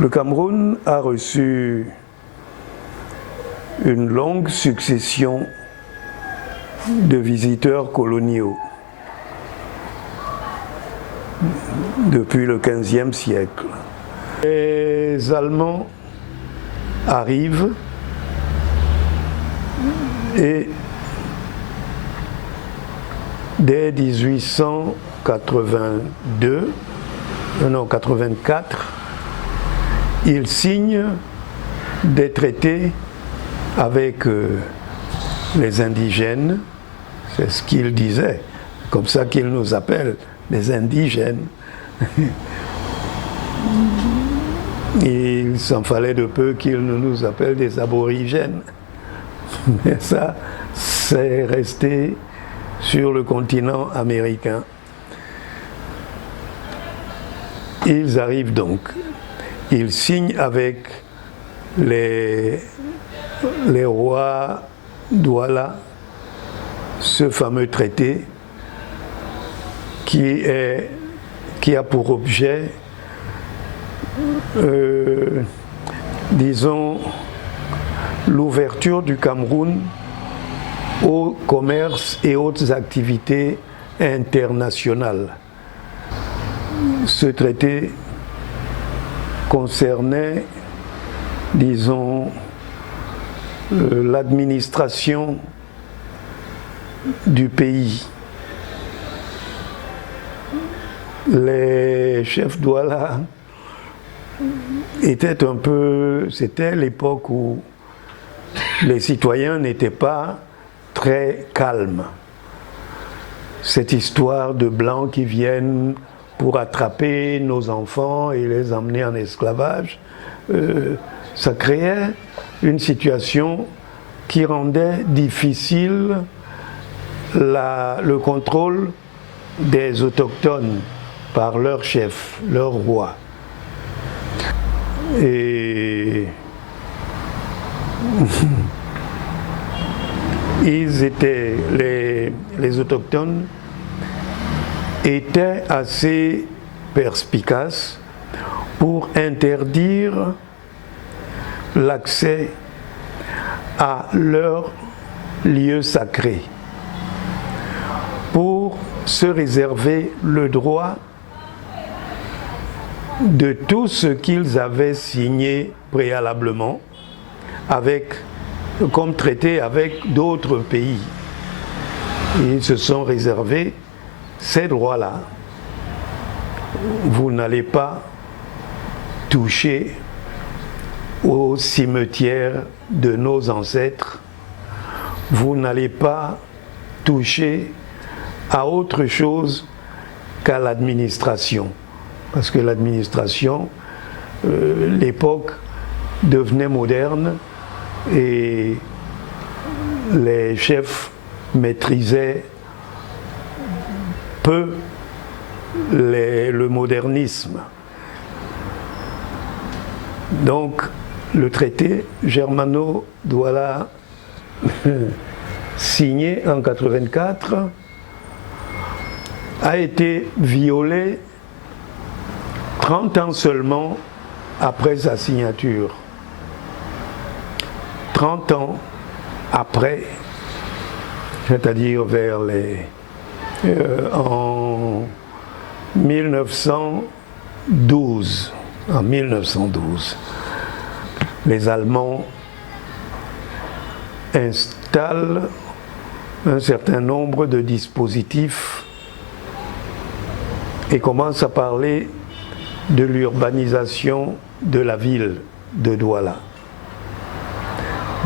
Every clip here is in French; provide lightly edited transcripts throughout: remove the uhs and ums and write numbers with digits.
Le Cameroun a reçu une longue succession de visiteurs coloniaux depuis le XVe siècle. Les Allemands arrivent et dès 1884, ils signent des traités avec les indigènes, c'est ce qu'ils disaient, comme ça qu'ils nous appellent, les indigènes. Il s'en fallait de peu qu'ils nous appellent des aborigènes. Mais ça, c'est resté sur le continent américain. Ils arrivent donc, ils signent avec les rois Douala ce fameux traité qui a pour objet, disons, l'ouverture du Cameroun au commerce et autres activités internationales. Ce traité concernait, disons, l'administration du pays. Les chefs Douala étaient un peu... C'était l'époque où les citoyens n'étaient pas très calmes. Cette histoire de blancs qui viennent pour attraper nos enfants et les emmener en esclavage, ça créait une situation qui rendait difficile le contrôle des autochtones par leur chef, leur roi. Et les autochtones étaient assez perspicaces pour interdire l'accès à leurs lieux sacrés, pour se réserver le droit de tout ce qu'ils avaient signé préalablement comme traité avec d'autres pays. Ils se sont réservés ces droits-là. Vous n'allez pas toucher au cimetière de nos ancêtres. Vous n'allez pas toucher à autre chose qu'à l'administration. Parce que l'administration, l'époque devenait moderne et les chefs maîtrisaient peu le modernisme. Donc, le traité germano-douala signé en 1984 a été violé 30 ans seulement après sa signature. 30 ans après, c'est-à-dire en 1912. En 1912, les Allemands installent un certain nombre de dispositifs et commencent à parler de l'urbanisation de la ville de Douala.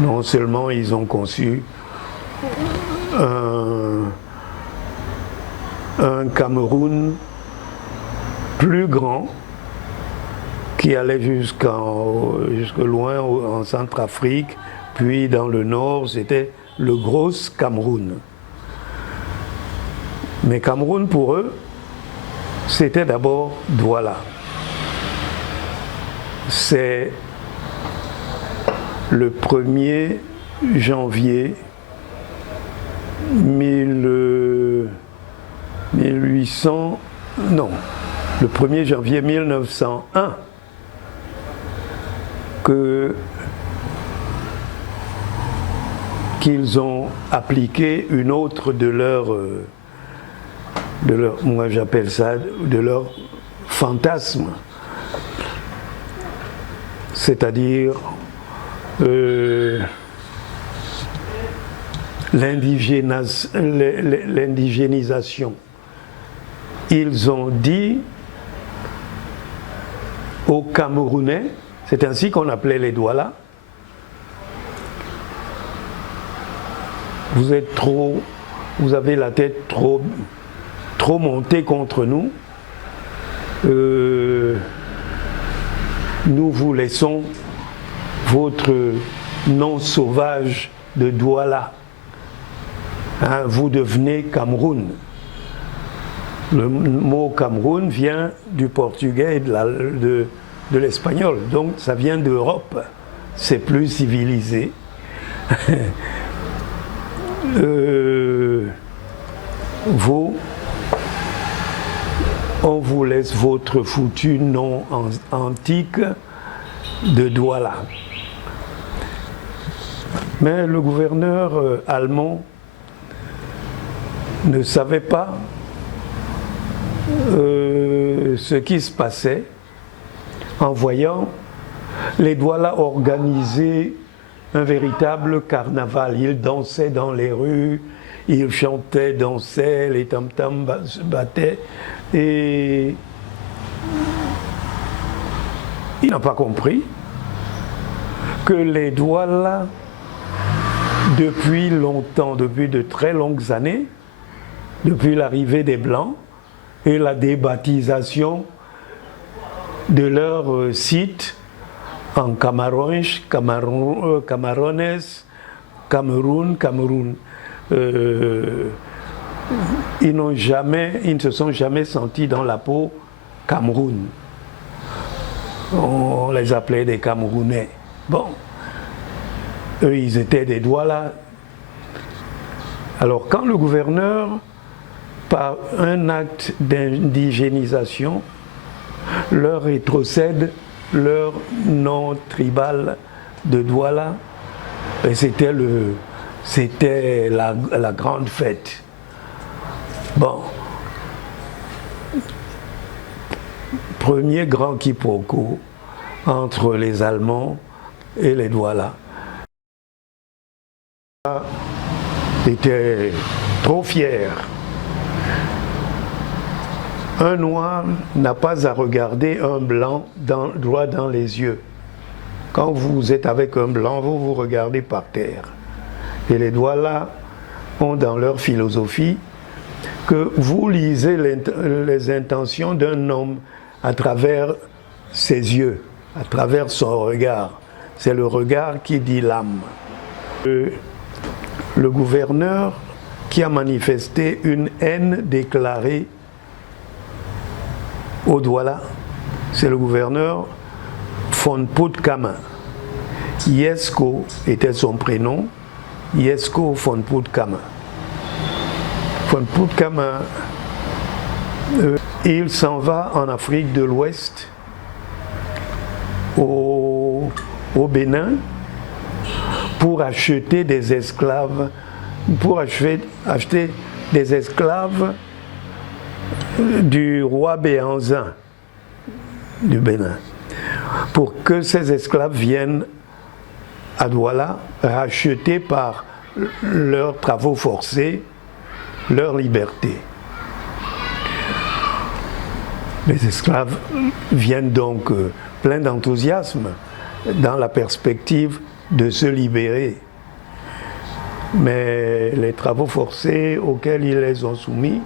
Non seulement ils ont conçu un Cameroun plus grand, qui allait jusque loin en Centrafrique, puis dans le nord, c'était le Gros Cameroun. Mais Cameroun, pour eux, c'était d'abord Douala. C'est le 1er janvier 1901 qu'ils ont appliqué une autre de leur moi j'appelle ça, de leur fantasme, c'est-à-dire l'indigénisation. Ils ont dit aux Camerounais, c'est ainsi qu'on appelait les Douala, vous avez la tête trop montée contre nous, nous vous laissons votre nom sauvage de Douala. Hein, vous devenez Cameroun. Le mot Cameroun vient du portugais et de l'espagnol, donc ça vient d'Europe. C'est plus civilisé. On vous laisse votre foutu nom antique de Douala. Mais le gouverneur allemand ne savait pas ce qui se passait en voyant les Douala organiser un véritable carnaval. Ils dansaient dans les rues, ils chantaient, dansaient, les tam-tams se battaient et il n'a pas compris que les Douala, depuis longtemps, depuis de très longues années, depuis l'arrivée des Blancs et la débaptisation de leur site en Cameroun, ils ne se sont jamais sentis dans la peau Cameroun. On les appelait des Camerounais. Bon, eux, ils étaient des Douala. Alors, quand le gouverneur, par un acte d'indigénisation, leur rétrocède leur nom tribal de Douala, et c'était la grande fête. Bon, premier grand quiproquo entre les Allemands et les Douala. Était trop fier. Un noir n'a pas à regarder un blanc droit dans les yeux. Quand vous êtes avec un blanc, vous vous regardez par terre. Et les Douala ont dans leur philosophie que vous lisez les intentions d'un homme à travers ses yeux, à travers son regard. C'est le regard qui dit l'âme. Le gouverneur qui a manifesté une haine déclarée au Douala, c'est le gouverneur von Puttkamer. Jesko était son prénom, Jesko von Puttkamer. Von Puttkamer, il s'en va en Afrique de l'Ouest, au Bénin, pour acheter des esclaves, pour acheter des esclaves du roi Béhanzin du Bénin, pour que ces esclaves viennent à Douala racheter par leurs travaux forcés leur liberté. Les esclaves viennent donc pleins d'enthousiasme dans la perspective de se libérer. Mais les travaux forcés auxquels ils les ont soumis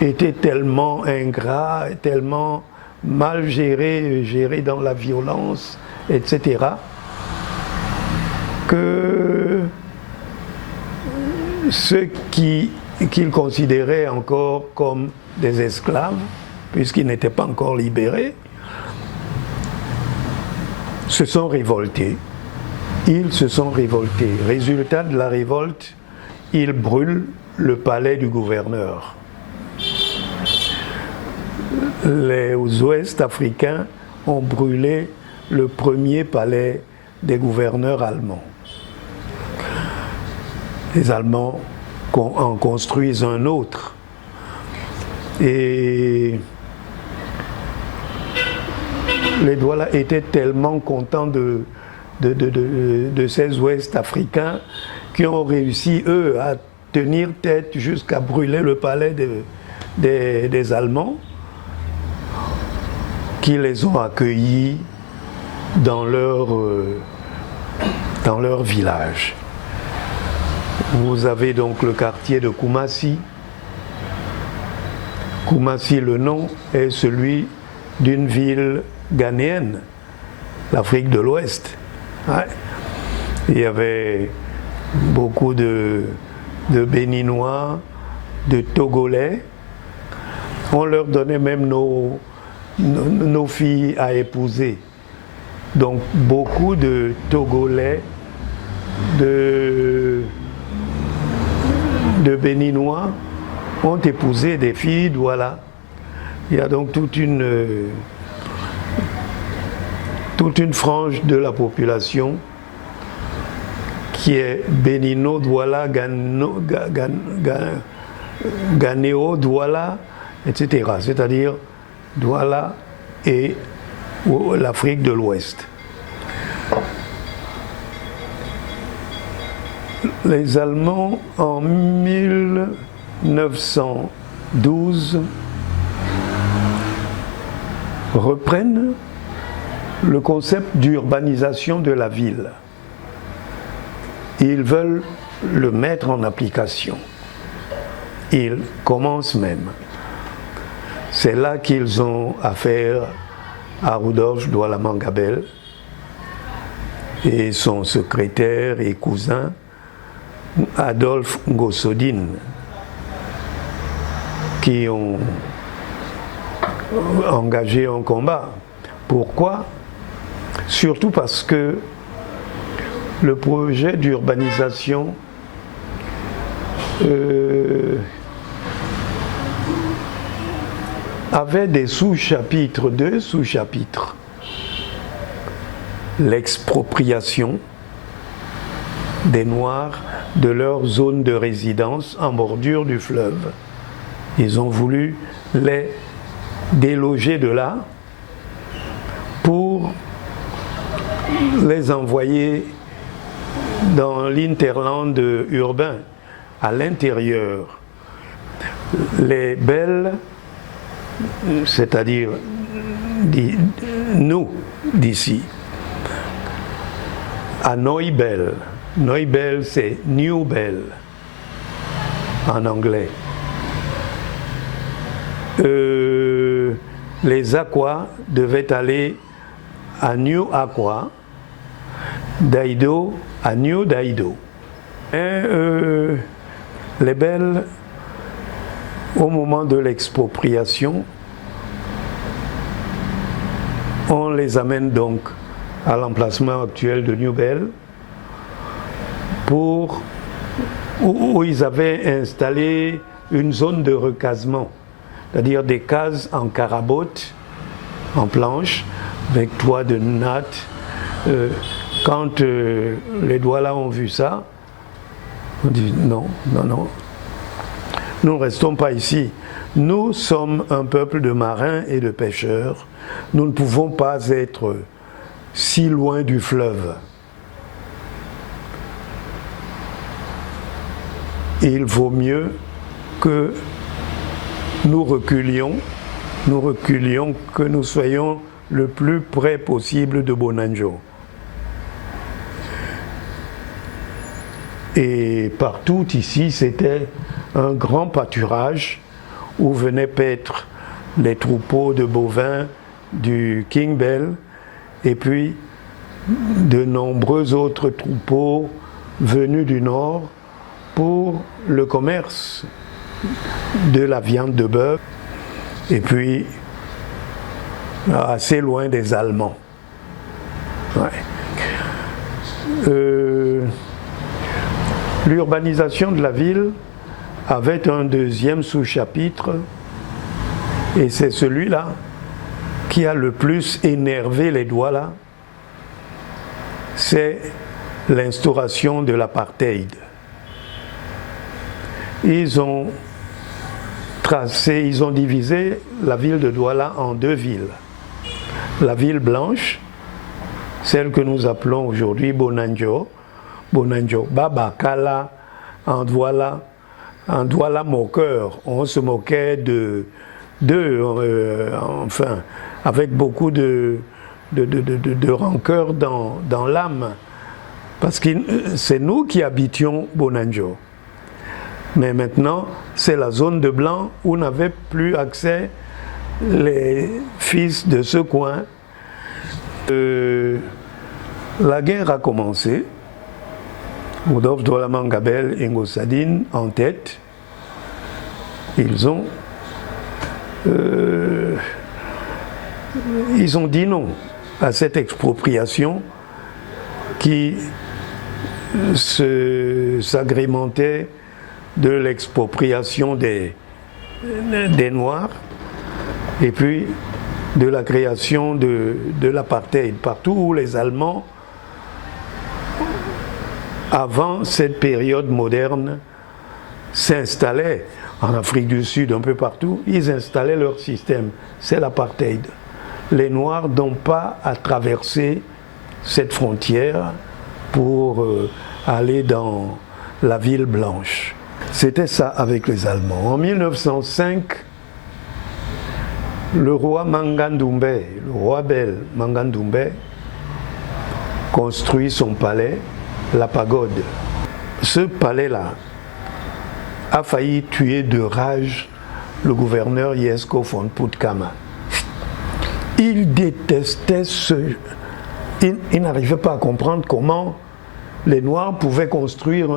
étaient tellement ingrats, tellement mal gérés dans la violence, etc., que ceux qu'ils considéraient encore comme des esclaves, puisqu'ils n'étaient pas encore libérés, se sont révoltés. Ils se sont révoltés. Résultat de la révolte, ils brûlent le palais du gouverneur. Les Ouest-Africains ont brûlé le premier palais des gouverneurs allemands. Les Allemands en construisent un autre. Et les Douala étaient tellement contents de ces Ouest africains qui ont réussi, eux, à tenir tête jusqu'à brûler le palais des Allemands, qui les ont accueillis dans leur village. Vous avez donc le quartier de Koumassi. Koumassi, le nom est celui d'une ville ghanéenne, l'Afrique de l'Ouest. Ouais. Il y avait beaucoup de Béninois, de Togolais. On leur donnait même nos filles à épouser. Donc beaucoup de Togolais, de Béninois ont épousé des filles Douala. Il y a donc toute une frange de la population qui est Bénino Douala, Ghanéo Douala, etc. C'est-à-dire Douala et l'Afrique de l'Ouest. Les Allemands, en 1912, reprennent le concept d'urbanisation de la ville. Ils veulent le mettre en application. Ils commencent même. C'est là qu'ils ont affaire à Rudolf Douala Mangabel et son secrétaire et cousin Adolphe Ngossodine, qui ont engagé un combat. Pourquoi? Surtout parce que le projet d'urbanisation avait des sous-chapitres, deux sous-chapitres. L'expropriation des Noirs de leur zone de résidence en bordure du fleuve. Ils ont voulu les déloger de là pour les envoyer dans l'interland urbain, à l'intérieur. Les Belles, c'est-à-dire nous d'ici, à Neubel. Neubel, c'est New Bell en anglais. Les Aqua devaient aller à New Aqua, Daido à New Daido. Les Belles, au moment de l'expropriation, on les amène donc à l'emplacement actuel de New Bell, où ils avaient installé une zone de recasement, c'est-à-dire des cases en carabote, en planche, avec toit de natte. Quand les Douala ont vu ça, on dit non, non, non, nous ne restons pas ici. Nous sommes un peuple de marins et de pêcheurs. Nous ne pouvons pas être si loin du fleuve. Il vaut mieux que nous reculions, que nous soyons le plus près possible de Bonanjo. Et partout ici, c'était un grand pâturage où venaient paître les troupeaux de bovins du King Bell et puis de nombreux autres troupeaux venus du nord pour le commerce de la viande de bœuf et puis assez loin des Allemands. Ouais. L'urbanisation de la ville avait un deuxième sous-chapitre et c'est celui-là qui a le plus énervé les Douala c'est l'instauration de l'apartheid. Ils ont divisé la ville de Douala en deux villes. La ville blanche, celle que nous appelons aujourd'hui Bonanjo, Babakala, en Douala moqueur. On se moquait d'eux, enfin, avec beaucoup de rancœur dans l'âme, parce que c'est nous qui habitions Bonanjo. Mais maintenant, c'est la zone de blanc où n'avaient plus accès les fils de ce coin. La guerre a commencé. Rudolf Douala Mangabel et Ngosadine en tête. Ils ont dit non à cette expropriation qui s'agrémentait de l'expropriation des Noirs et puis de la création de l'apartheid. Partout où les Allemands, avant cette période moderne, s'installaient, en Afrique du Sud, un peu partout, ils installaient leur système. C'est l'apartheid. Les Noirs n'ont pas à traverser cette frontière pour aller dans la ville blanche. C'était ça avec les Allemands. En 1905, le roi Mangandumbe, le roi Bel Mangandumbe, construit son palais, la pagode. Ce palais-là a failli tuer de rage le gouverneur Yesko von Puttkamer. Il détestait il n'arrivait pas à comprendre comment les Noirs pouvaient construire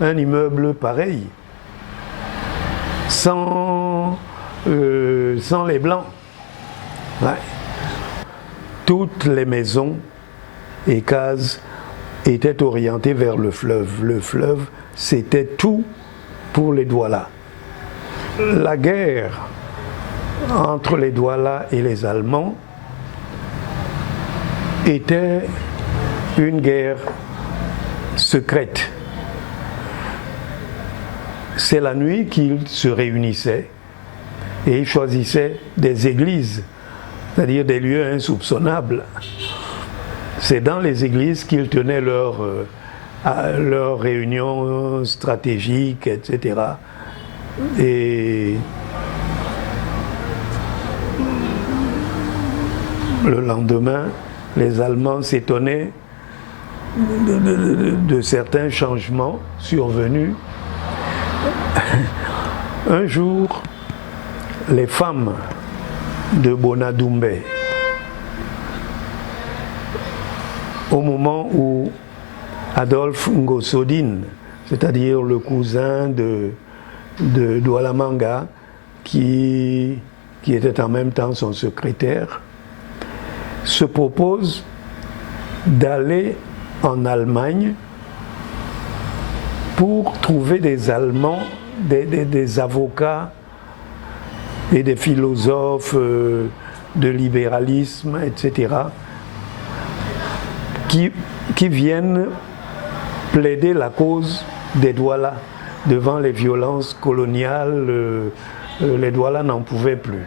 un immeuble pareil sans les Blancs. Ouais. Toutes les maisons et cases étaient orientées vers le fleuve. Le fleuve, c'était tout pour les Douala. La guerre entre les Douala et les Allemands était une guerre secrète. C'est la nuit qu'ils se réunissaient et ils choisissaient des églises, c'est-à-dire des lieux insoupçonnables. C'est dans les églises qu'ils tenaient leurs réunions stratégiques, etc. Et le lendemain, les Allemands s'étonnaient de certains changements survenus. Un jour, les femmes de Bonadumbe, au moment où Adolphe Ngosodine, c'est-à-dire le cousin de Douala Manga, qui était en même temps son secrétaire, se propose d'aller en Allemagne pour trouver des Allemands, des avocats et des philosophes de libéralisme, etc., qui viennent plaider la cause des Douala devant les violences coloniales. Les Douala n'en pouvaient plus.